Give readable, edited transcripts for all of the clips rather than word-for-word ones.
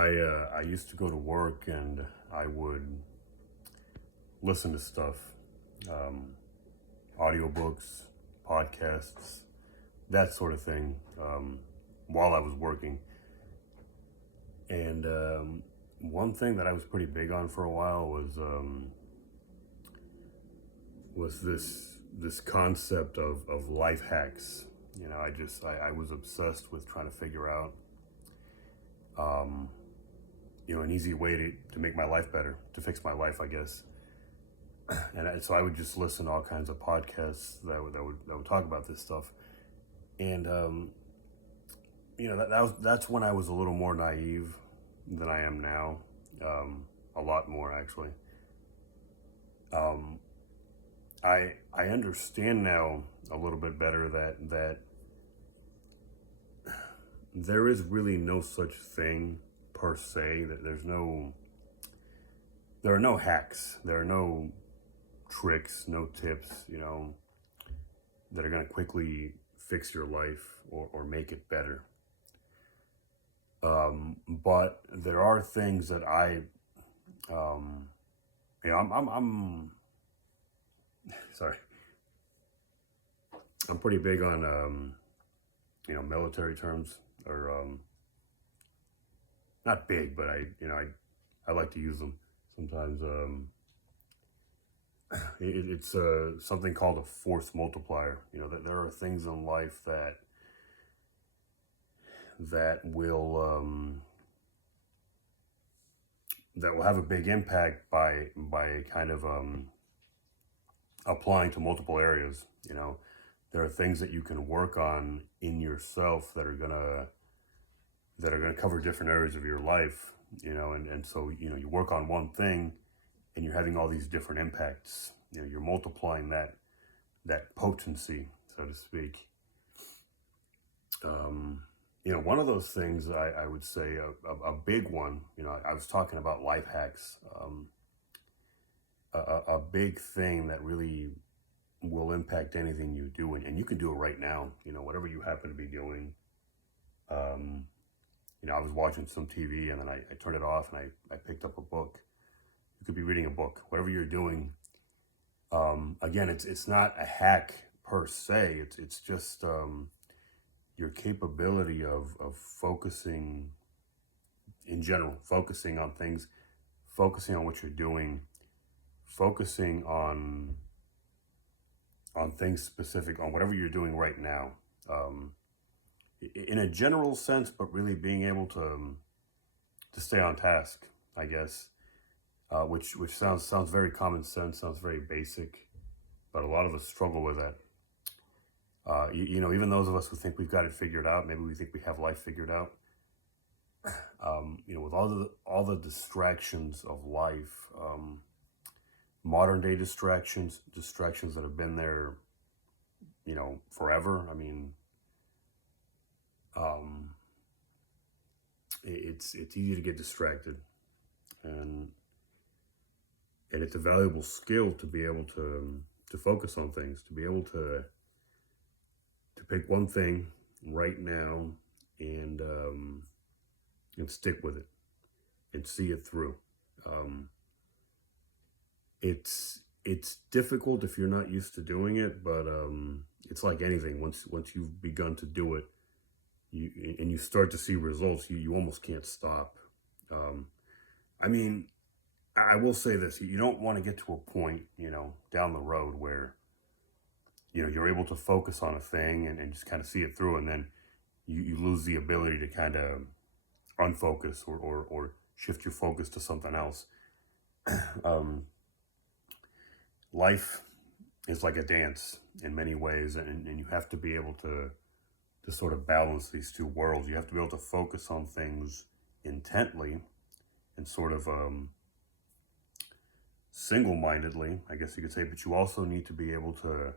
I used to go to work and I would listen to stuff, um, audiobooks, podcasts, that sort of thing, while I was working. And one thing that I was pretty big on for a while was this concept of life hacks. I was obsessed with trying to figure out an easy way to make my life better, to fix my life, I guess. So I would just listen to all kinds of podcasts that would talk about this stuff. And that's when I was a little more naive than I am now. A lot more, actually. Um, I understand now a little bit better that there is really no such thing per se. That there are no hacks, there are no tricks, no tips, that are going to quickly fix your life or make it better. But there are things that um, I'm sorry, I'm pretty big on, military terms, or not big, but I like to use them sometimes. It's something called a force multiplier. That there are things in life that will have a big impact by kind of applying to multiple areas. There are things that you can work on in yourself that are gonna cover different areas of your life. And so you work on one thing, and you're having all these different impacts. You're multiplying that potency, so to speak. One of those things, I would say a big one. I was talking about life hacks. A big thing that really will impact anything you do, and you can do it right now. Whatever you happen to be doing. Um, I was watching some TV, and then I turned it off, and I picked up a book. You could be reading a book, whatever you're doing. Again, it's not a hack per se. It's just your capability of focusing in general, focusing on things, focusing on what you're doing, focusing on things specific, on whatever you're doing right now. In a general sense, but really being able to stay on task, I guess. Which sounds very common sense, sounds very basic, but a lot of us struggle with that. Even those of us who think we've got it figured out, maybe we think we have life figured out. With all the distractions of life, modern day distractions that have been there, forever. I mean, um, it's easy to get distracted, and it's a valuable skill to be able to focus on things, to be able to pick one thing right now, and stick with it and see it through. Um, it's difficult if you're not used to doing it, but it's like anything. Once you've begun to do it, you start to see results, you almost can't stop. Um, I mean, I will say this: you don't want to get to a point, down the road where you're able to focus on a thing and just kind of see it through, and then you lose the ability to kind of unfocus or shift your focus to something else. Um, Life is like a dance in many ways, and you have to be able to sort of balance these two worlds. You have to be able to focus on things intently and sort of single-mindedly, I guess you could say, but you also need to be able to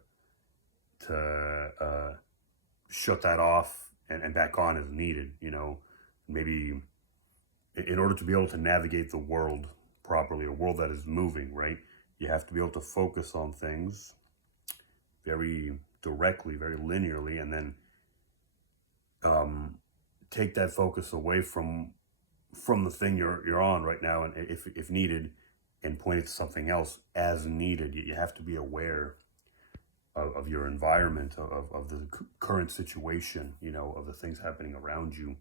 shut that off and back on as needed. Maybe in order to be able to navigate the world properly, a world that is moving, right? You have to be able to focus on things very directly, very linearly, and then take that focus away from the thing you're on right now, and if needed, and point it to something else as needed. You have to be aware of your environment, of the current situation, of the things happening around you,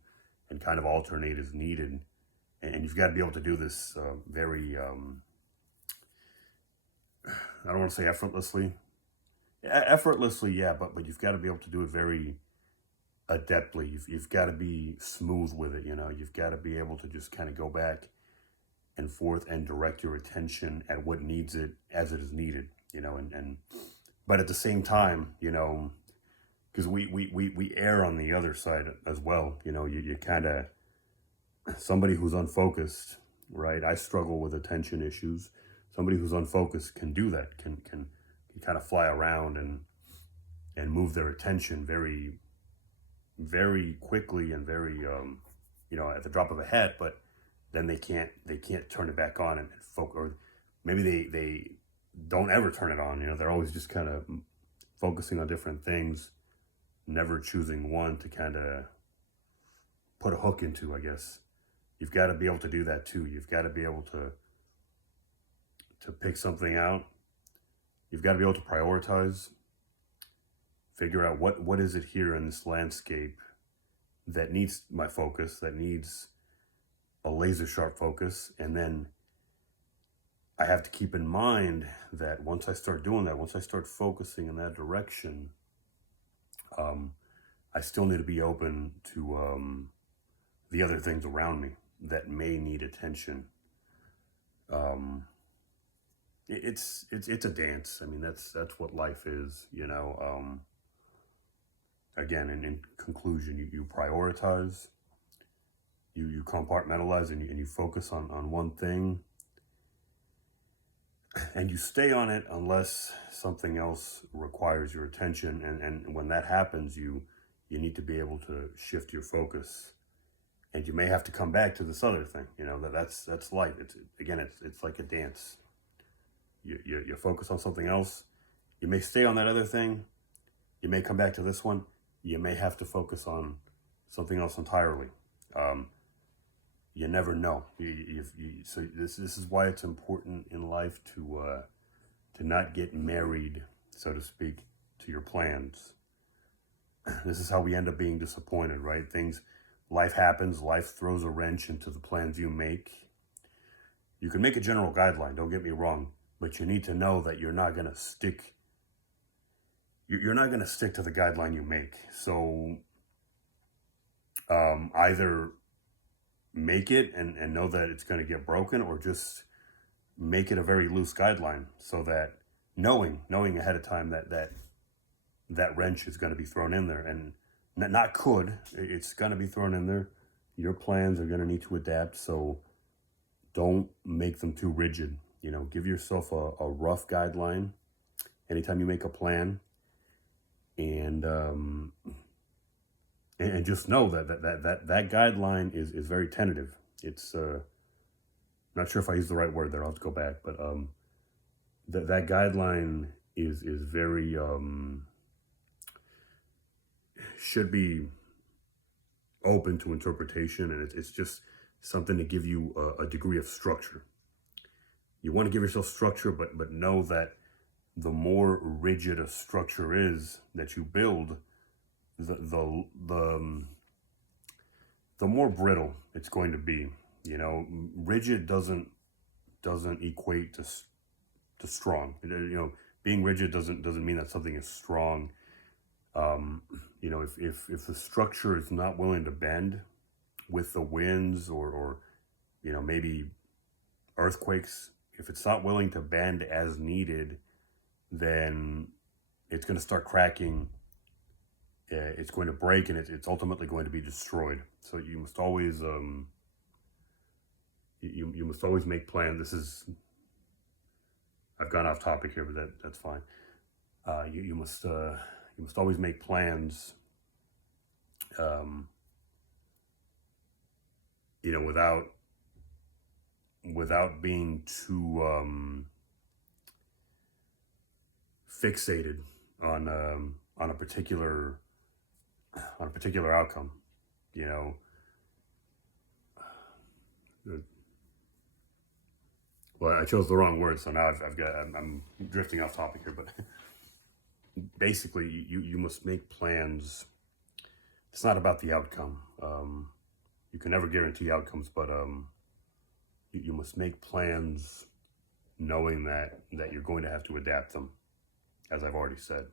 and kind of alternate as needed. And you've got to be able to do this very, I don't want to say effortlessly. Effortlessly, yeah, but you've got to be able to do it very adeptly. You've got to be smooth with it. You've got to be able to just kind of go back and forth and direct your attention at what needs it as it is needed. And but at the same time, because we err on the other side as well. You kind of, somebody who's unfocused, right? I struggle with attention issues. Somebody who's unfocused can do that, can kind of fly around and move their attention very, very quickly and very, at the drop of a hat. But then they can't turn it back on and focus, or maybe they don't ever turn it on. They're always just kind of focusing on different things, never choosing one to kind of put a hook into, I guess. You've got to be able to do that too. You've got to be able to pick something out. You've got to be able to prioritize, figure out what is it here in this landscape that needs my focus, that needs a laser sharp focus. And then I have to keep in mind that once I start doing that, once I start focusing in that direction, I still need to be open to the other things around me that may need attention. It's a dance. I mean, that's what life is. Again, in conclusion, you prioritize, you compartmentalize, and you focus on one thing, and you stay on it unless something else requires your attention. And when that happens, you need to be able to shift your focus, and you may have to come back to this other thing. That's life. It's like a dance. You focus on something else. You may stay on that other thing. You may come back to this one. You may have to focus on something else entirely. You never know. So this is why it's important in life to not get married, so to speak, to your plans. This is how we end up being disappointed, right? Life happens. Life throws a wrench into the plans you make. You can make a general guideline. Don't get me wrong. But you need to know that you're not going to stick. You're not going to stick to the guideline you make. So either make it and know that it's going to get broken, or just make it a very loose guideline, so that knowing ahead of time that wrench is going to be thrown in there, and it's going to be thrown in there. Your plans are going to need to adapt. So don't make them too rigid. Give yourself a rough guideline anytime you make a plan, and just know that guideline is very tentative. It's not sure if I used the right word there. I'll have to go back, but that guideline is very should be open to interpretation, and it's just something to give you a degree of structure. You want to give yourself structure, but know that the more rigid a structure is that you build, the more brittle it's going to be. Rigid doesn't equate to strong. Being rigid doesn't mean that something is strong. If the structure is not willing to bend with the winds or maybe earthquakes, if it's not willing to bend as needed, then it's going to start cracking. It's going to break, and it's ultimately going to be destroyed. So you must always you must always make plans. I've gone off topic here, but that's fine. You must always make plans. Without being too fixated on a particular outcome. Well, I chose the wrong word, so now I'm drifting off topic here. But basically, you must make plans. It's not about the outcome. You can never guarantee outcomes, but you must make plans knowing that you're going to have to adapt them, as I've already said.